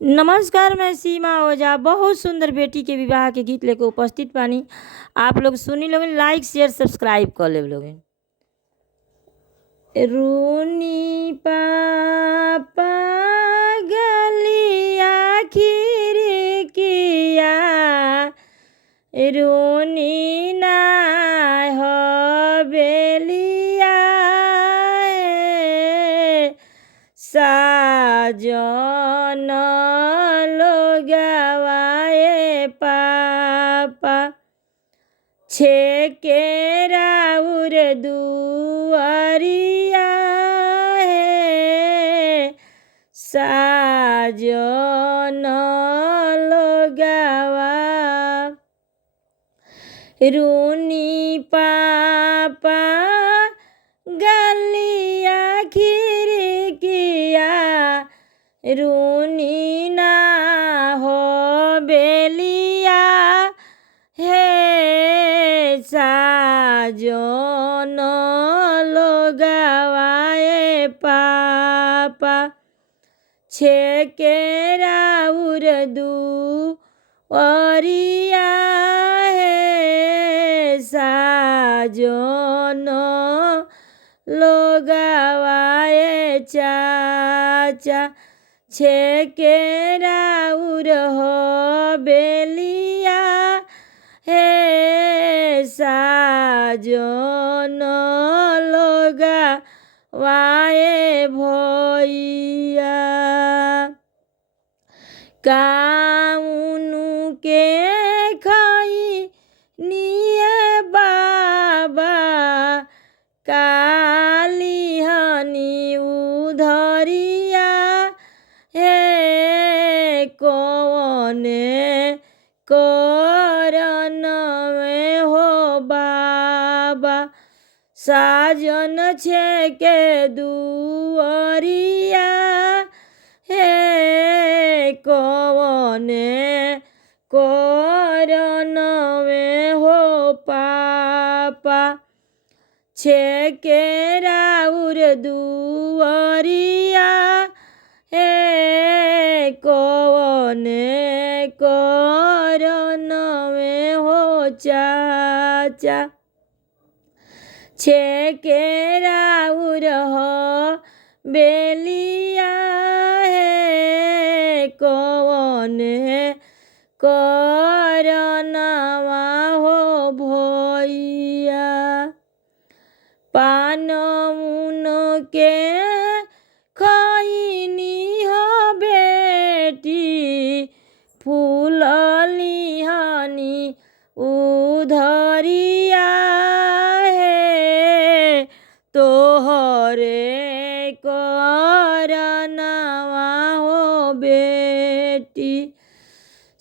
नमस्कार, मैं सीमा ओझा बहुत सुंदर बेटी के विवाह के गीत लेकर उपस्थित बानी। आप लोग सुनी लोग, लाइक शेयर सब्सक्राइब कर ले लोग। रूनी पापा गलिया खिड़किया, रूनी ना हवेलिया, साजन लोगवाए पापा, छेकेरा उर दुआरिया, साजन लोगवा। रूनी पापा गलिया खिड़किया, रूनी ना हवेलिया, साजन लोगवाए पापा, छेकेरा उर दुआरिया, साजन लोगवाए चाचा, छेकेरा उर हवेलिया, साजन लोगवाए भैया। काउनु के खाई निये बाबा, काली हनी उधरिया, कौने करन में हो बाबा, साजन छेके दुआरिया, कौने करन में हो पापा, छेकेरा उर दुआरिया, कौने करन में हो चाचा, छेकेरा उर हवेलिया, कौने करनवा हो भैया। पान मुन के खैनी हो बेटी, फूल लिहानी उधरिया, तोहरे करनवा हो बेटी,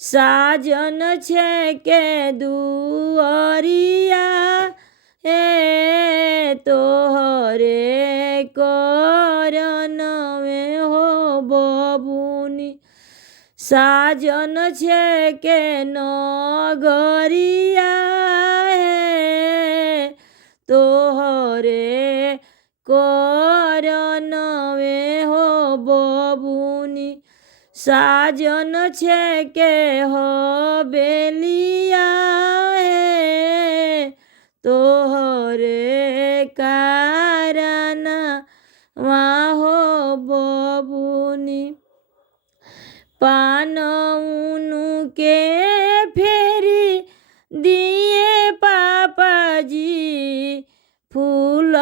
साजन छेके दुआरिया, तोहरे करन में हो बबुनी, साजन छेके नगरिया, तोहरे करन में हो बबुनी, साजन छेके हवेलिया, तोहरे कारण हो बबुनी। पान उनु के फेरी दिए पापा जी, फूल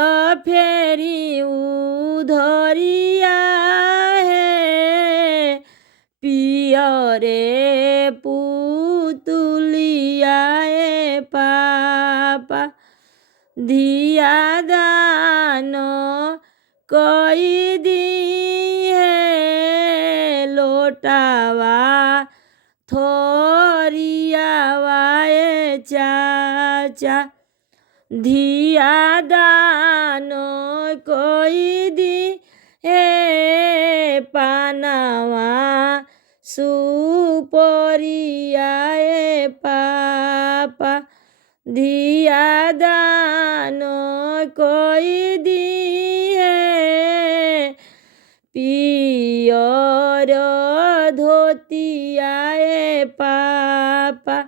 फेरी उधरिया, पियरे पुतुलिया पापा, धिया दान कई दिए, लोटावा थोरियावाए चाचा, धिया दान कई दिए, पानावा सुपोरियाए पापा, धिया दान कई दिए, पियर धोतिया ए पापा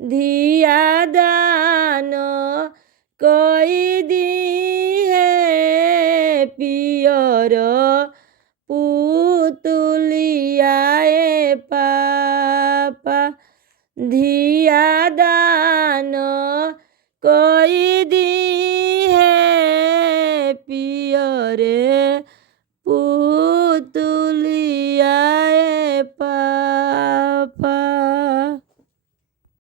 धिया दान कोई दी है पियर पुतुलिया ए पापा धिया दान कोई दी है पियर